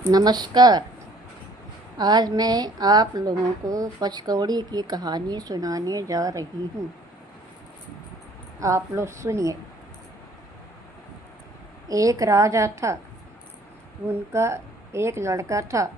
नमस्कार। आज मैं आप लोगों को पचकौड़ी की कहानी सुनाने जा रही हूँ। आप लोग सुनिए। एक राजा था, उनका एक लड़का था।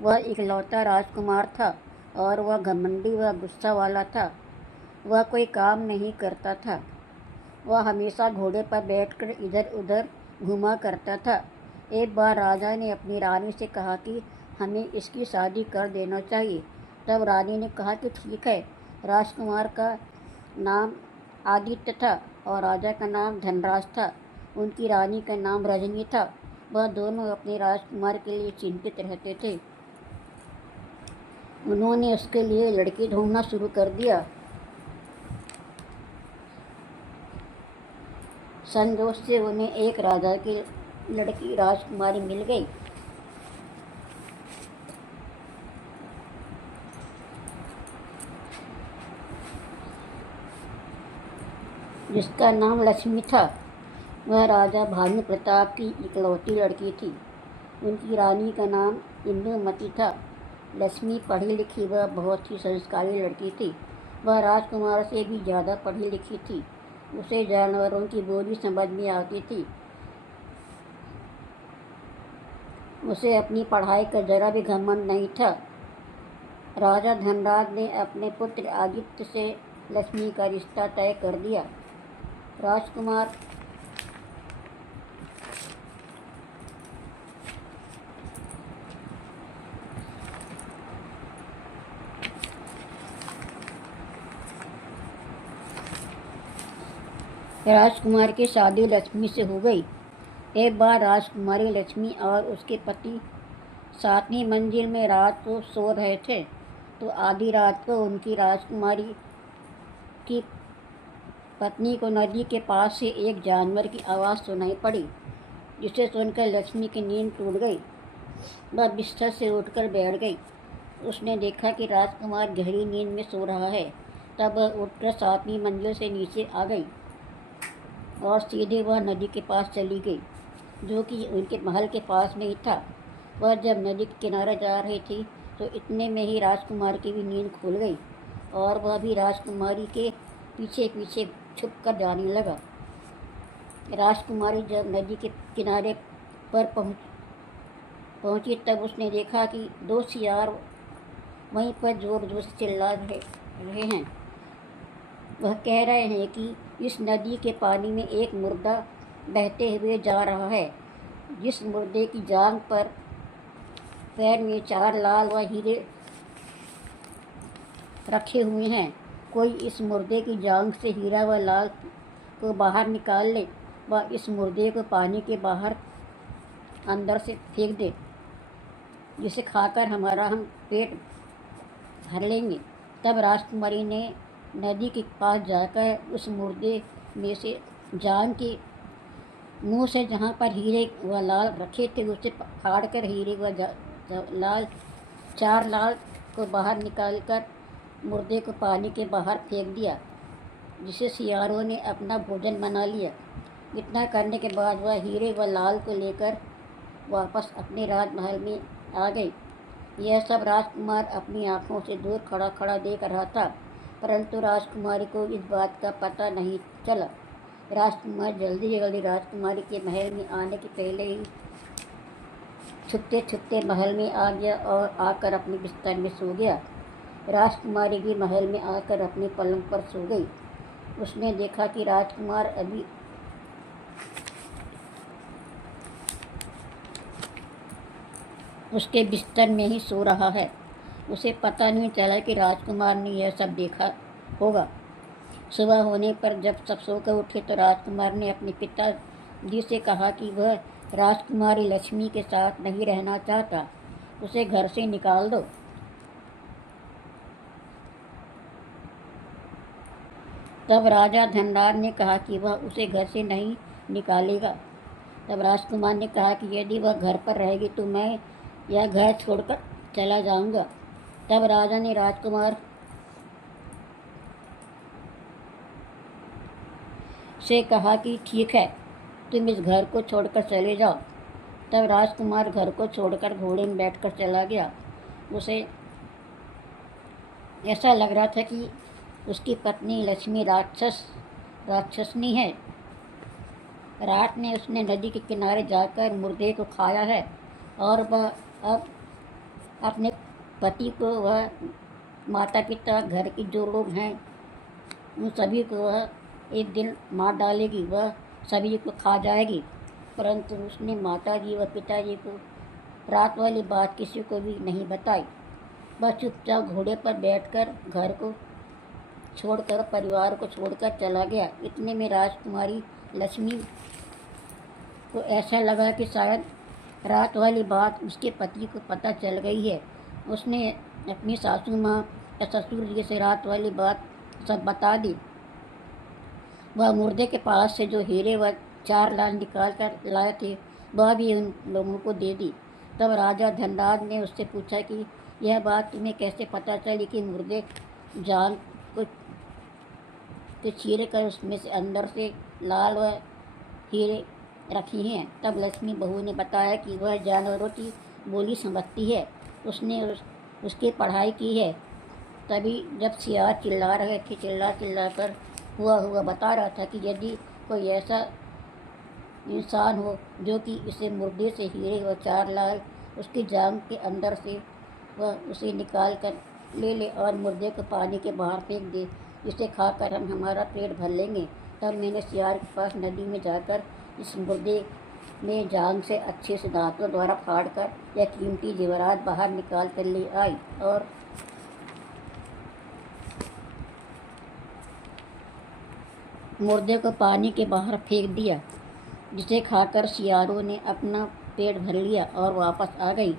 वह इकलौता राजकुमार था और वह घमंडी व गुस्सा वाला था। वह कोई काम नहीं करता था। वह हमेशा घोड़े पर बैठकर इधर उधर घूमा करता था। एक बार राजा ने अपनी रानी से कहा कि हमें इसकी शादी कर देना चाहिए। तब रानी ने कहा कि ठीक है। राजकुमार का नाम आदित्य था और राजा का नाम धनराज था। उनकी रानी का नाम रजनी था। वह दोनों अपने राजकुमार के लिए चिंतित रहते थे। उन्होंने उसके लिए लड़की ढूंढना शुरू कर दिया। संजोग से उन्हें एक राजा की लड़की राजकुमारी मिल गई, जिसका नाम लक्ष्मी था। वह राजा भानु प्रताप की इकलौती लड़की थी। उनकी रानी का नाम इंदुमती था। लक्ष्मी पढ़ी लिखी व बहुत ही संस्कारी लड़की थी। वह राजकुमार से भी ज़्यादा पढ़ी लिखी थी। उसे जानवरों की बोली समझ में आती थी। उसे अपनी पढ़ाई का जरा भी घमंड नहीं था। राजा धनराज ने अपने पुत्र आदित्य से लक्ष्मी का रिश्ता तय कर दिया। राजकुमार राजकुमार की शादी लक्ष्मी से हो गई। एक बार राजकुमारी लक्ष्मी और उसके पति 7वीं मंजिल में रात को सो रहे थे, तो आधी रात को उनकी राजकुमारी की पत्नी को नदी के पास से एक जानवर की आवाज़ सुनाई पड़ी, जिसे सुनकर लक्ष्मी की नींद टूट गई। वह बिस्तर से उठकर बैठ गई। उसने देखा कि राजकुमार गहरी नींद में सो रहा है। तब वह उठकर 7वीं मंजिल से नीचे आ गई और सीधे वह नदी के पास चली गई, जो कि उनके महल के पास में ही था। वह जब नदी के किनारे जा रही थी, तो इतने में ही राजकुमार की भी नींद खुल गई और वह भी राजकुमारी के पीछे पीछे छुप कर जाने लगा। राजकुमारी जब नदी के किनारे पर पहुंची, तब उसने देखा कि 2 सियार वहीं पर जोर जोर से चिल्ला रहे हैं। वह कह रहे हैं कि इस नदी के पानी में एक मुर्दा बहते हुए जा रहा है। जिस मुर्दे की जांघ पर पैर में 4 लाल व हीरे रखे हुए हैं, कोई इस मुर्दे की जांघ से हीरा व लाल को बाहर निकाल ले व इस मुर्दे को पानी के बाहर अंदर से फेंक दे, जिसे खाकर हम पेट भर लेंगे। तब राजकुमारी ने नदी के पास जाकर उस मुर्दे में से जान के मुंह से जहाँ पर हीरे व लाल रखे थे, उसे फाड़ कर हीरे व लाल 4 लाल को बाहर निकालकर मुर्दे को पानी के बाहर फेंक दिया, जिसे सियारों ने अपना भोजन बना लिया। इतना करने के बाद वह हीरे व लाल को लेकर वापस अपने राजमहल में आ गई। यह सब राजकुमार अपनी आंखों से दूर खड़ा खड़ा देख रहा था, परंतु राजकुमारी को इस बात का पता नहीं चला। राजकुमार जल्दी जल्दी राजकुमारी के महल में आने के पहले ही छुपते छुपते महल में आ गया और आकर अपने बिस्तर में सो गया। राजकुमारी भी महल में आकर अपने पलंग पर सो गई। उसने देखा कि राजकुमार अभी उसके बिस्तर में ही सो रहा है। उसे पता नहीं चला कि राजकुमार ने यह सब देखा होगा। सुबह होने पर जब सब सोकर उठे, तो राजकुमार ने अपने पिताजी से कहा कि वह राजकुमारी लक्ष्मी के साथ नहीं रहना चाहता, उसे घर से निकाल दो। तब राजा धनराज ने कहा कि वह उसे घर से नहीं निकालेगा। तब राजकुमार ने कहा कि यदि वह घर पर रहेगी तो मैं यह घर छोड़कर चला जाऊंगा। तब राजा ने राजकुमार से कहा कि ठीक है, तुम इस घर को छोड़कर चले जाओ। तब राजकुमार घर को छोड़कर घोड़े में बैठकर चला गया। उसे ऐसा लग रहा था कि उसकी पत्नी लक्ष्मी राक्षसनी है। रात में उसने नदी के किनारे जाकर मुर्दे को खाया है और वह अब अपने पति को, वह माता पिता, घर के जो लोग हैं, उन सभी को वह एक दिन मार डालेगी, वह सभी को खा जाएगी। परंतु उसने माताजी व पिताजी को रात वाली बात किसी को भी नहीं बताई। वह चुपचाप घोड़े पर बैठकर घर को छोड़कर, परिवार को छोड़कर चला गया। इतने में राजकुमारी लक्ष्मी को ऐसा लगा कि शायद रात वाली बात उसके पति को पता चल गई है। उसने अपनी सासू माँ या ससुर जी से रात वाली बात सब बता दी। वह मुर्दे के पास से जो हीरे व 4 लाख निकाल कर लाए थे वह भी उन लोगों को दे दी। तब राजा धनराज ने उससे पूछा कि यह बात तुम्हें कैसे पता चली कि मुर्दे जान को चीरे कर उसमें से अंदर से लाल व हीरे रखी हैं। तब लक्ष्मी बहू ने बताया कि वह जानवरों की बोली समझती है, उसने उसकी पढ़ाई की है। तभी जब सियार चिल्ला रहे थे, चिल्ला कर हुआ बता रहा था कि यदि कोई ऐसा इंसान हो जो कि इसे मुर्दे से हीरे व 4 लाख उसकी जांघ के अंदर से वह उसे निकाल कर ले ले और मुर्दे को पानी के बाहर फेंक दे, इसे खाकर हम हमारा पेट भर लेंगे। तब मैंने सियार के पास नदी में जाकर इस मुर्दे में जांघ से अच्छे से दांतों द्वारा फाड़ कर यह कीमती जेवरात बाहर निकाल कर ले आई और मुर्दे को पानी के बाहर फेंक दिया, जिसे खाकर सियारों ने अपना पेट भर लिया और वापस आ गई।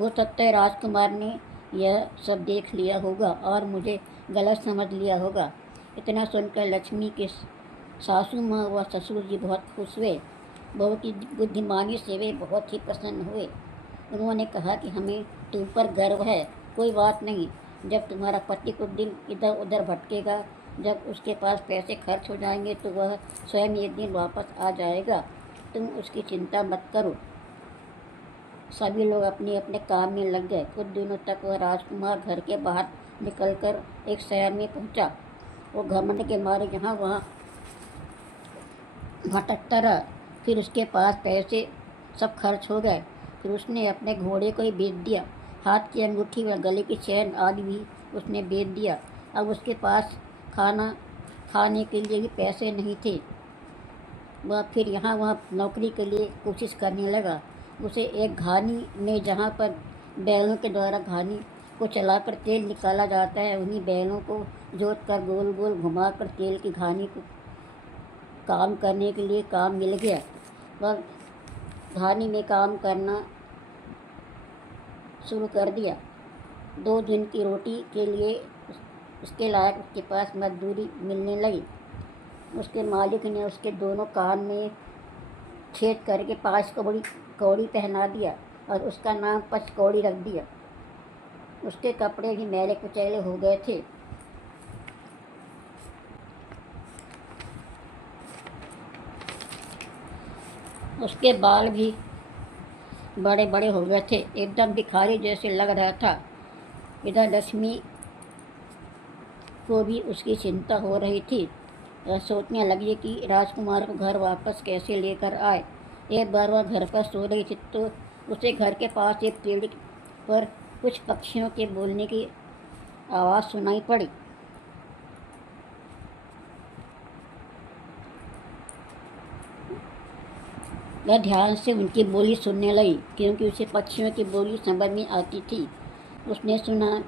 हो सकता है राजकुमार ने यह सब देख लिया होगा और मुझे गलत समझ लिया होगा। इतना सुनकर लक्ष्मी के सासू माँ व ससुर जी बहुत खुश हुए। बहू की बुद्धिमानी से वे बहुत ही प्रसन्न हुए। उन्होंने कहा कि हमें तुम पर गर्व है। कोई बात नहीं, जब तुम्हारा पति कुछ दिन इधर उधर भटकेगा, जब उसके पास पैसे खर्च हो जाएंगे तो वह स्वयं एक दिन वापस आ जाएगा। तुम उसकी चिंता मत करो। सभी लोग अपने अपने काम में लग गए। कुछ दिनों तक वह राजकुमार घर के बाहर निकलकर एक शहर में पहुंचा। वो घमंड के मारे यहाँ वहाँ भटकता रहा। फिर उसके पास पैसे सब खर्च हो गए। फिर उसने अपने घोड़े को ही बेच दिया। हाथ की अंगूठी व गले की चैन आदि भी उसने बेच दिया। अब उसके पास खाने के लिए भी पैसे नहीं थे। वह फिर यहाँ वहाँ नौकरी के लिए कोशिश करने लगा। उसे एक घानी में, जहाँ पर बैलों के द्वारा घानी को चलाकर तेल निकाला जाता है, उन्हीं बैलों को जोत कर गोल गोल घुमाकर तेल की घानी को काम करने के लिए काम मिल गया। वह घानी में काम करना शुरू कर दिया। 2 दिन की रोटी के लिए उसके लायक उसके पास मजदूरी मिलने लगी। उसके मालिक ने उसके दोनों कान में छेद करके 5 कौड़ी पहना दिया और उसका नाम 5 कौड़ी रख दिया। उसके कपड़े भी मैले कुचैले हो गए थे। उसके बाल भी बड़े बड़े हो गए थे, एकदम भिखारी जैसे लग रहा था। इधर लक्ष्मी को भी उसकी चिंता हो रही थी। वह सोचने लगी कि राजकुमार को घर वापस कैसे लेकर आए। एक बार वह घर पर सो रही थी तो उसे घर के पास एक पेड़ पर कुछ पक्षियों के बोलने की आवाज़ सुनाई पड़ी। वह ध्यान से उनकी बोली सुनने लगी, क्योंकि उसे पक्षियों की बोली समझ में आती थी। उसने सुना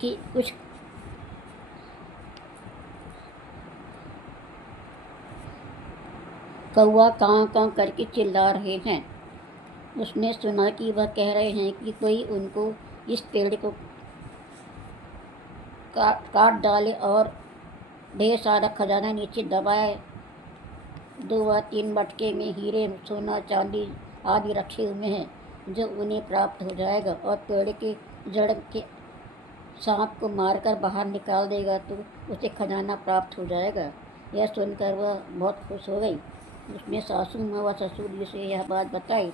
कि कुछ कौवा कां कां करके चिल्ला रहे हैं। उसने सुना कि वह कह रहे हैं कि कोई उनको इस पेड़ को काट डाले और ढेर सारा खजाना नीचे दबाए। 2 व 3 मटके में हीरे, सोना, चांदी आदि रखे हुए हैं जो उन्हें प्राप्त हो जाएगा, और पेड़ के जड़ के सांप को मारकर बाहर निकाल देगा तो उसे खजाना प्राप्त हो जाएगा। यह सुनकर वह बहुत खुश हो गई। उसने सासू माँ व ससुर जी से यह बात बताई।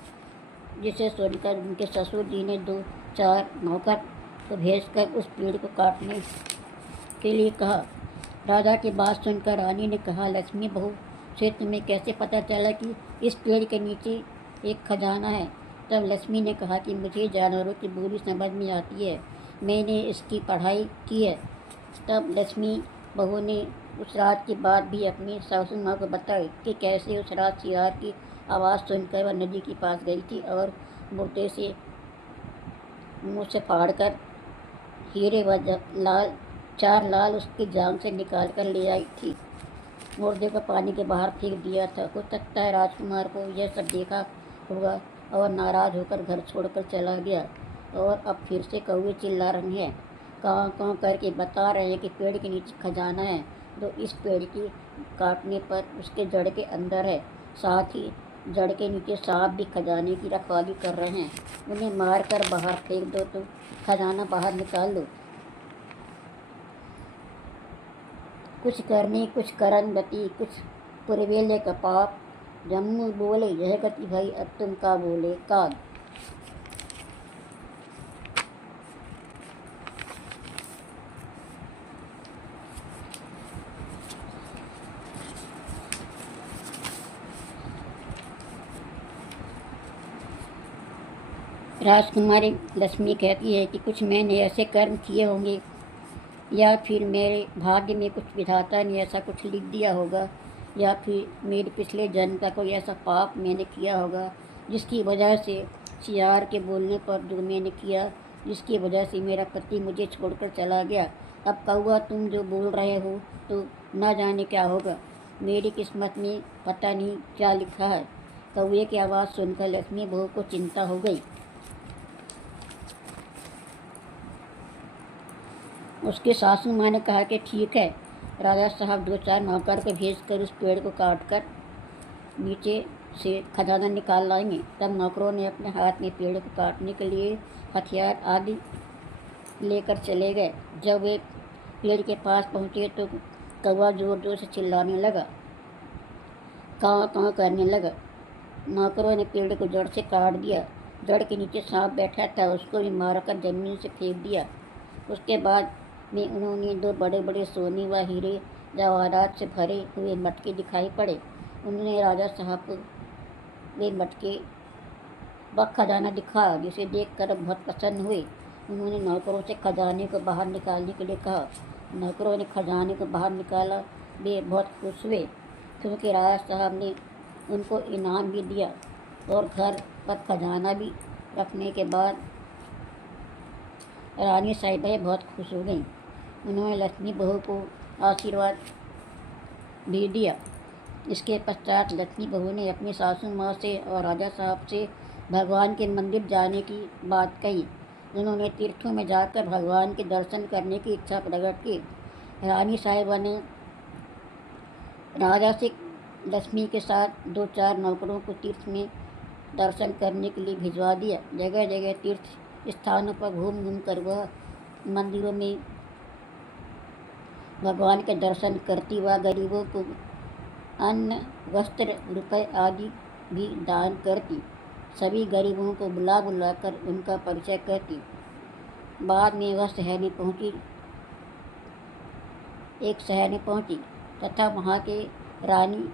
जिसे सुनकर उनके ससुर जी ने 2-4 नौकर को भेजकर उस पेड़ को काटने के लिए कहा। राजा की बात सुनकर रानी ने कहा, लक्ष्मी बहू से तुम्हें कैसे पता चला कि इस पेड़ के नीचे एक खजाना है? तब लक्ष्मी ने कहा कि मुझे जानवरों की बोली समझ में आती है, मैंने इसकी पढ़ाई की है। तब लक्ष्मी बहू ने उस रात की बात भी अपनी सासू माँ को बताई कि कैसे उस रात शियार की आवाज़ सुनकर वह नदी के पास गई थी और मोटे से मुँह से फाड़कर हीरे व लाल 4 लाल उसकी जांग से निकाल कर ले आई थी। मुर्दे को पानी के बाहर फेंक दिया था। हो सकता है राजकुमार को यह सब देखा होगा और नाराज़ होकर घर छोड़कर चला गया। और अब फिर से कौवे चिल्ला रहे हैं, काँ काँ करके बता रहे हैं कि पेड़ के नीचे खजाना है, तो इस पेड़ की काटने पर उसके जड़ के अंदर है। साथ ही जड़ के नीचे सांप भी खजाने की रखवाली कर रहे हैं। उन्हें मार कर बाहर फेंक दो तो खजाना बाहर निकाल लो। कुछ करनी कुछ करन गति, कुछ पुरवेले का पाप। जम्मू बोले, यह गति भाई अब तुम का बोले काग। राजकुमारी लक्ष्मी कहती है कि कुछ मैंने ऐसे कर्म किए होंगे या फिर मेरे भाग्य में कुछ विधाता ने ऐसा कुछ लिख दिया होगा या फिर मेरे पिछले जन्म का कोई ऐसा पाप मैंने किया होगा जिसकी वजह से शियार के बोलने पर जो मैंने किया, जिसकी वजह से मेरा पति मुझे छोड़कर चला गया। अब कौवा तुम जो बोल रहे हो तो ना जाने क्या होगा, मेरी किस्मत में पता नहीं क्या लिखा है। कौवे की आवाज़ सुनकर लक्ष्मी बहू को चिंता हो गई। उसके सासू माँ ने कहा कि ठीक है, राजा साहब 2-4 नौकर को भेजकर उस पेड़ को काटकर नीचे से खजाना निकाल लाएंगे। तब नौकरों ने अपने हाथ में पेड़ को काटने के लिए हथियार आदि लेकर चले गए। जब वे पेड़ के पास पहुँचे तो कौवा जोर जोर से चिल्लाने लगा, काँ काँ करने लगा। नौकरों ने पेड़ को जड़ से काट दिया। जड़ के नीचे सांप बैठा था, उसको भी मारकर जमीन से फेंक दिया। उसके बाद में उन्होंने 2 बड़े बड़े सोने व हीरे जवाहरात से भरे हुए मटके दिखाई पड़े। उन्होंने राजा साहब को वे मटके व खजाना दिखाया, जिसे देखकर बहुत प्रसन्न हुए। उन्होंने नौकरों से खजाने को बाहर निकालने के लिए कहा। नौकरों ने खजाने को बाहर निकाला। वे बहुत खुश हुए क्योंकि राजा साहब ने उनको इनाम भी दिया और घर पर खजाना भी रखने के बाद रानी साहिबा बहुत खुश हो गई। उन्होंने लक्ष्मी बहू को आशीर्वाद भी दिया। इसके पश्चात लक्ष्मी बहू ने अपनी सासू माँ से और राजा साहब से भगवान के मंदिर जाने की बात कही। उन्होंने तीर्थों में जाकर भगवान के दर्शन करने की इच्छा प्रकट की। रानी साहिबा ने राजा से लक्ष्मी के साथ 2-4 नौकरों को तीर्थ में दर्शन करने के लिए भिजवा दिया। जगह जगह तीर्थ स्थानों पर घूम घूम कर वह मंदिरों में भगवान के दर्शन करती व गरीबों को अन्न, वस्त्र, रुपए आदि भी दान करती। सभी गरीबों को बुला बुलाकर उनका परिचय करती। बाद में वह एक शहर में पहुंची तथा वहाँ के रानी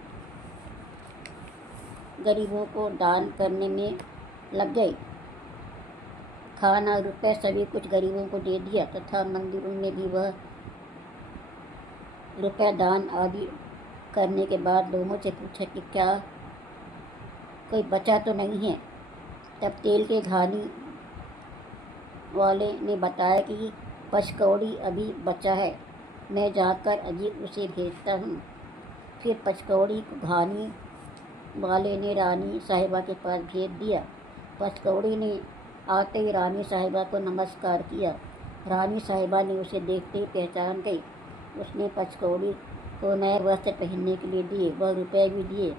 गरीबों को दान करने में लग गई। खाना, रुपए सभी कुछ गरीबों को दे दिया तथा मंदिरों में भी वह रुपए दान आदि करने के बाद लोगों से पूछा कि क्या कोई बचा तो नहीं है। तब तेल के घानी वाले ने बताया कि पचकौड़ी अभी बचा है, मैं जाकर अभी उसे भेजता हूँ। फिर पचकौड़ी को घानी वाले ने रानी साहिबा के पास भेज दिया। पचकौड़ी ने आते ही रानी साहिबा को नमस्कार किया। रानी साहिबा ने उसे देखते ही पहचान गई। उसने पचकौड़ी को नए वस्त्र पहनने के लिए दिए, वह रुपए भी दिए,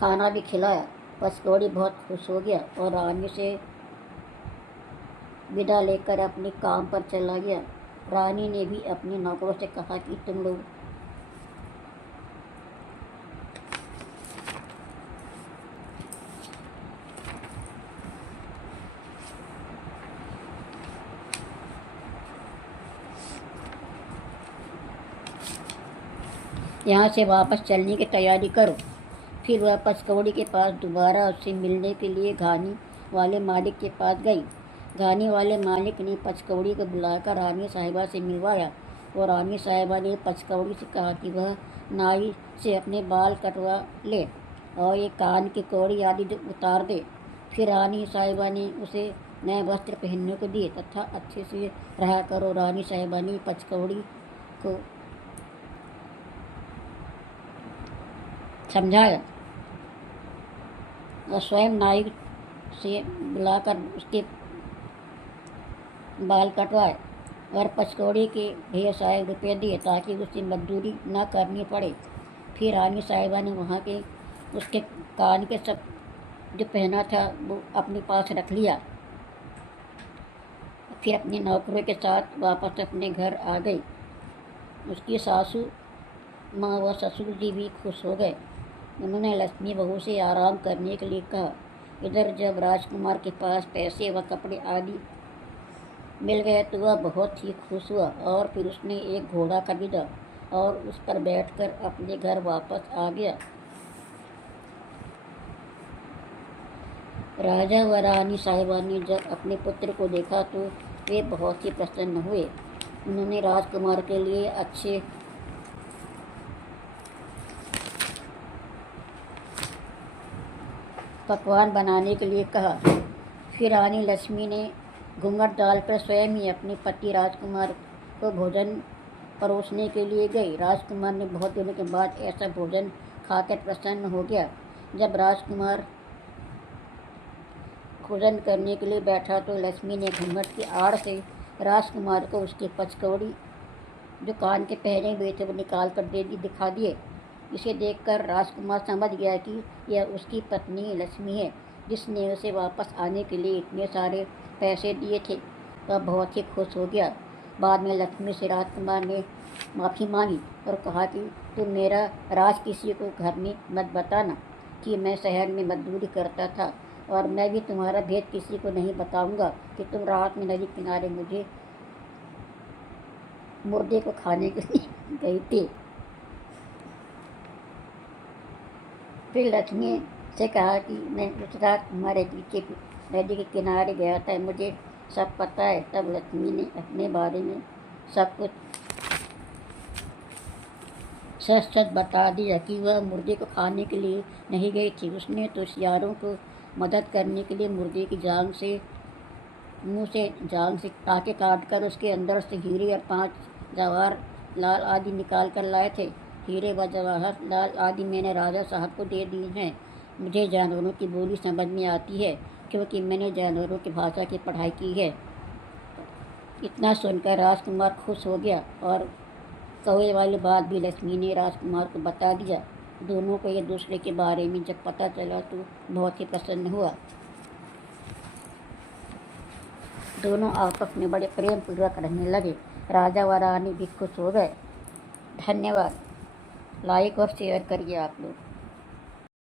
खाना भी खिलाया। पचकौड़ी बहुत खुश हो गया और रानी से विदा लेकर अपने काम पर चला गया। रानी ने भी अपने नौकरों से कहा कि तुम लोग यहाँ से वापस चलने की तैयारी करो। फिर वह पचकौड़ी के पास दोबारा उससे मिलने के लिए घानी वाले मालिक के पास गई। घानी वाले मालिक ने पचकौड़ी को बुलाकर रानी साहिबा से मिलवाया और रानी साहिबा ने पचकौड़ी से कहा कि वह नाई से अपने बाल कटवा ले और एक कान की कौड़ी आदि उतार दे। फिर रानी साहिबा ने उसे नए वस्त्र पहनने को दिए तथा अच्छे से रहा करो। रानी साहिबा ने पचकौड़ी को समझाया और स्वयं नाई से बुलाकर उसके बाल कटवाए और पचकौड़ी के ढेर सारे रुपये दिए ताकि उसे मजदूरी न करनी पड़े। फिर रानी साहिबा ने वहाँ के उसके कान के सब जो पहना था वो अपने पास रख लिया। फिर अपने नौकरों के साथ वापस अपने घर आ गई। उसकी सासू माँ व ससुर जी भी खुश हो गए। उन्होंने लक्ष्मी बहू से आराम करने के लिए कहा। इधर जब राजकुमार के पास पैसे व कपड़े आदि मिल गए तो वह बहुत ही खुश हुआ और फिर उसने एक घोड़ा खरीदा और उस पर बैठकर अपने घर वापस आ गया। राजा व रानी साहिबा ने जब अपने पुत्र को देखा तो वे बहुत ही प्रसन्न हुए। उन्होंने राजकुमार के लिए अच्छे पकवान बनाने के लिए कहा। फिर रानी लक्ष्मी ने घूंघट डालकर स्वयं ही अपने पति राजकुमार को भोजन परोसने के लिए गई। राजकुमार ने बहुत दिनों के बाद ऐसा भोजन खाकर प्रसन्न हो गया। जब राजकुमार भोजन करने के लिए बैठा तो लक्ष्मी ने घूंघट की आड़ से राजकुमार को उसके पचकौड़ी जो कान के पहने हुए थे वो निकाल कर दिखा दिए। इसे देखकर राजकुमार समझ गया कि यह उसकी पत्नी लक्ष्मी है जिसने उसे वापस आने के लिए इतने सारे पैसे दिए थे। वह बहुत ही खुश हो गया। बाद में लक्ष्मी से राजकुमार ने माफ़ी मांगी और कहा कि तुम मेरा राज किसी को घर में मत बताना कि मैं शहर में मजदूरी करता था और मैं भी तुम्हारा भेद किसी को नहीं बताऊंगा कि तुम रात में नदी किनारे मुझे मुर्दे को खाने के लिए गई थी। फिर लक्ष्मी से कहा कि मैं उस रात तुम्हारे पीछे नदी के किनारे गया था, मुझे सब पता है। तब लक्ष्मी ने अपने बारे में सब कुछ सच सच बता दिया कि वह मुर्दे को खाने के लिए नहीं गई थी। उसने तो सियारों को मदद करने के लिए मुर्दे की मुंह से जांग से टाँके काट कर उसके अंदर से हीरे और 5 जवाहर लाल आदि निकाल कर लाए थे। हीरे व जवाहर लाल आदि मैंने राजा साहब को दे दिए हैं। मुझे जानवरों की बोली समझ में आती है क्योंकि मैंने जानवरों की भाषा की पढ़ाई की है। इतना सुनकर राजकुमार खुश हो गया और कौवे वाली बात भी लक्ष्मी ने राजकुमार को बता दिया। दोनों को एक दूसरे के बारे में जब पता चला तो बहुत ही प्रसन्न हुआ। दोनों आपस में बड़े प्रेम पूर्वक रहने लगे। राजा व रानी भी खुश हो गए। धन्यवाद। लाइक और शेयर करिए आप लोग।